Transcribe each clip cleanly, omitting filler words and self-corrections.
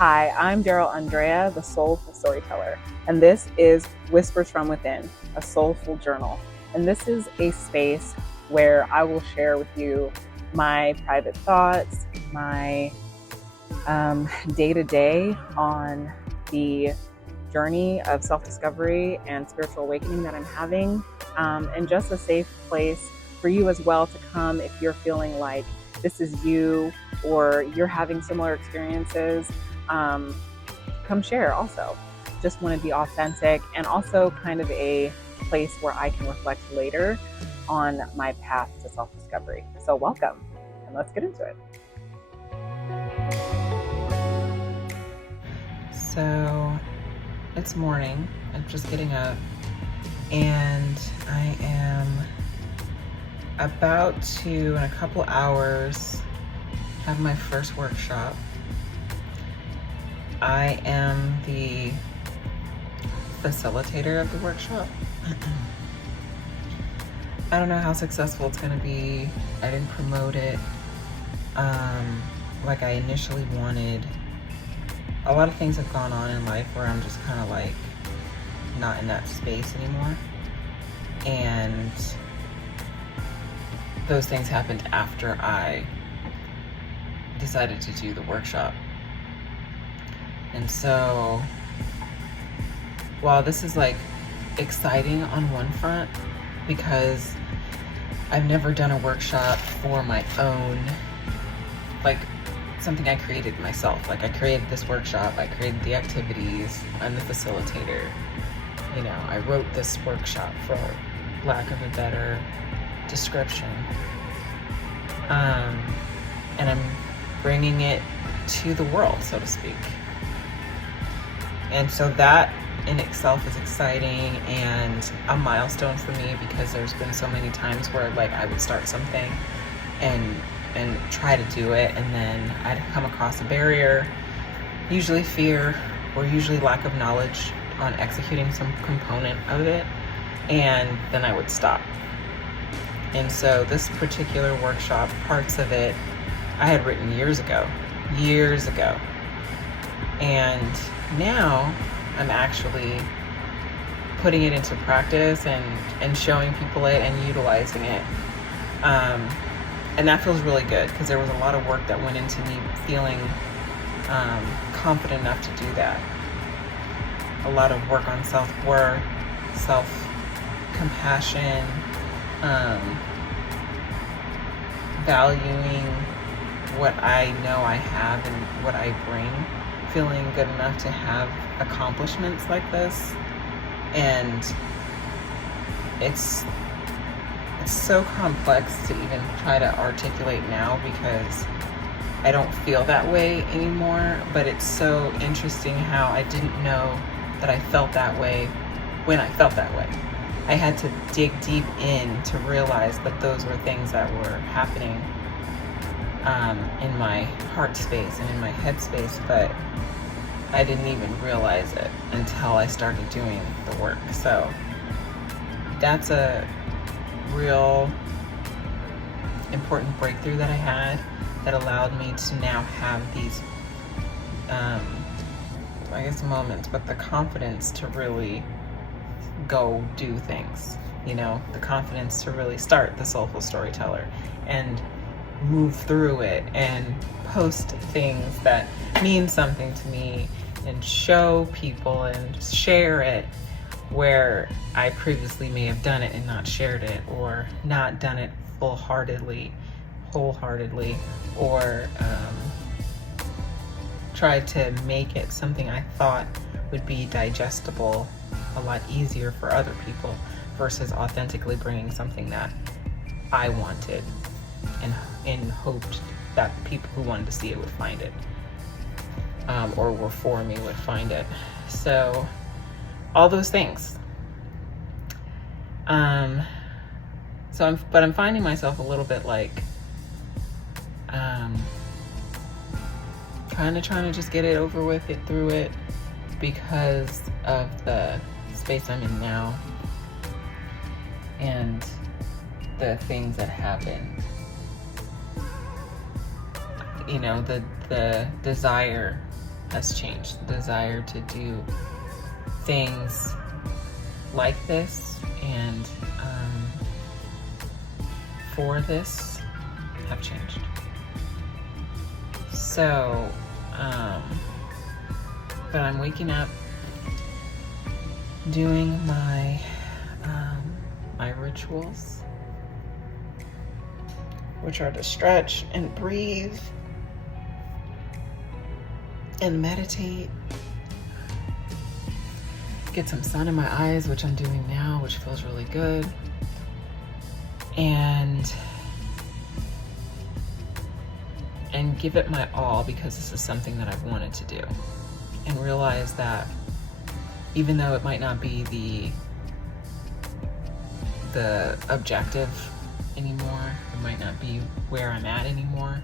Hi, I'm Daryl Andrea, the Soulful Storyteller, and this is Whispers from Within, a soulful journal. And this is a space where I will share with you my private thoughts, my day to day on the journey of self discovery and spiritual awakening that I'm having, and just a safe place for you as well to come if you're feeling like this is you or you're having similar experiences. Um, Come share also. Just want to be authentic and also kind of a place where I can reflect later on my path to self discovery. So, welcome, and let's get into it. So it's morning. I'm just getting up and I am about to, in a couple hours, have my first workshop. I am the facilitator of the workshop. I don't know how successful it's going to be. I didn't promote it like I initially wanted. A lot of things have gone on in life where I'm just kind of like not in that space anymore. And those things happened after I decided to do the workshop. And so while this is like exciting on one front, because I've never done a workshop for my own, like something I created myself. Like I created this workshop, I created the activities, I'm the facilitator. You know, I wrote this workshop for lack of a better description. And I'm bringing it to the world, so to speak. And so that in itself is exciting and a milestone for me, because there's been so many times where like I would start something and try to do it, and then I'd come across a barrier, usually fear or usually lack of knowledge on executing some component of it, and then I would stop. And so this particular workshop, parts of it I had written years ago. And now I'm actually putting it into practice and showing people it and utilizing it. And that feels really good, because there was a lot of work that went into me feeling confident enough to do that. A lot of work on self-worth, self-compassion, valuing what I know I have and what I bring, feeling good enough to have accomplishments like this. And it's so complex to even try to articulate now, because I don't feel that way anymore. But it's so interesting how I didn't know that I felt that way when I felt that way. I had to dig deep in to realize that those were things that were happening in my heart space and in my head space, but I didn't even realize it until I started doing the work. So that's a real important breakthrough that I had, that allowed me to now have these I guess moments, but the confidence to really go do things, you know, the confidence to really start the Soulful Storyteller and move through it and post things that mean something to me and show people and share it, where I previously may have done it and not shared it, or not done it wholeheartedly, or tried to make it something I thought would be digestible a lot easier for other people, versus authentically bringing something that I wanted and hoped that people who wanted to see it would find it, or were for me would find it. So all those things. But I'm finding myself a little bit like kind of trying to just get it over with, get through it, because of the space I'm in now and the things that happened. You know, the desire has changed. The desire to do things like this and for this have changed. So, but I'm waking up, doing my my rituals, which are to stretch and breathe and meditate, get some sun in my eyes, which I'm doing now, which feels really good, and give it my all, because this is something that I've wanted to do, and realize that even though it might not be the objective anymore, it might not be where I'm at anymore,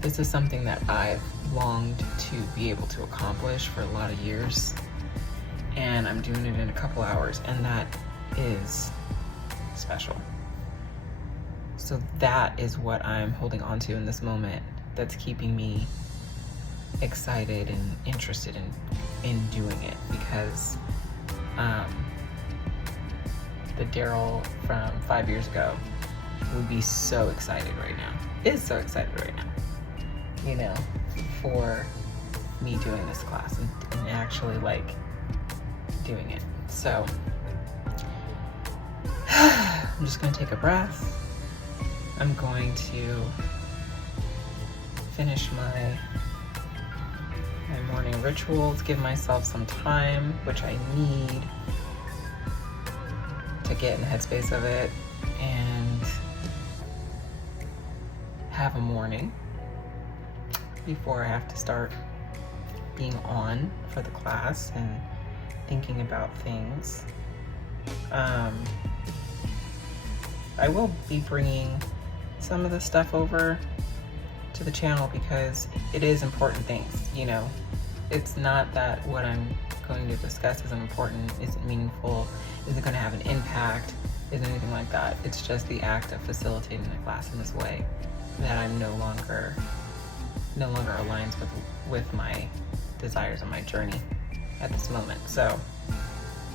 this is something that I've longed to be able to accomplish for a lot of years, and I'm doing it in a couple hours, and that is special. So that is what I'm holding on to in this moment, that's keeping me excited and interested in doing it, because the Daryl from 5 years ago would be so excited right now, is so excited right now, you know, for me doing this class and actually like doing it. So I'm just gonna take a breath. I'm going to finish my morning rituals, give myself some time, which I need to get in the headspace of it, and have a morning before I have to start being on for the class and thinking about things. I will be bringing some of the stuff over to the channel because it is important things, you know. It's not that what I'm going to discuss isn't important, isn't meaningful, isn't going to have an impact, isn't anything like that. It's just the act of facilitating the class in this way that I'm no longer aligns with my desires and my journey at this moment. So,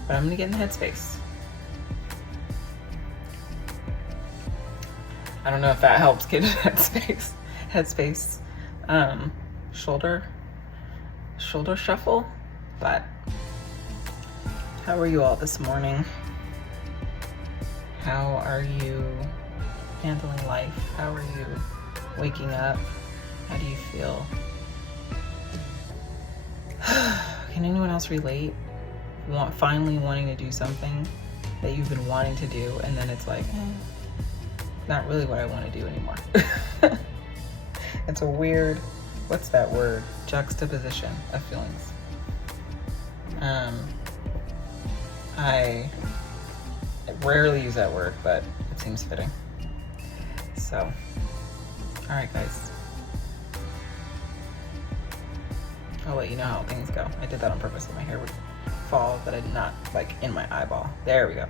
but I'm gonna get in the headspace. I don't know if that helps get in headspace. Shoulder shuffle. But how are you all this morning? How are you handling life? How are you waking up? How do you feel? Can anyone else relate? Finally wanting to do something that you've been wanting to do, and then it's like, not really what I want to do anymore. It's a weird, what's that word? Juxtaposition of feelings. I rarely use that word, but it seems fitting. So, all right, guys. I'll let you know how things go. I did that on purpose so my hair would fall, but I did not, like, in my eyeball. There we go.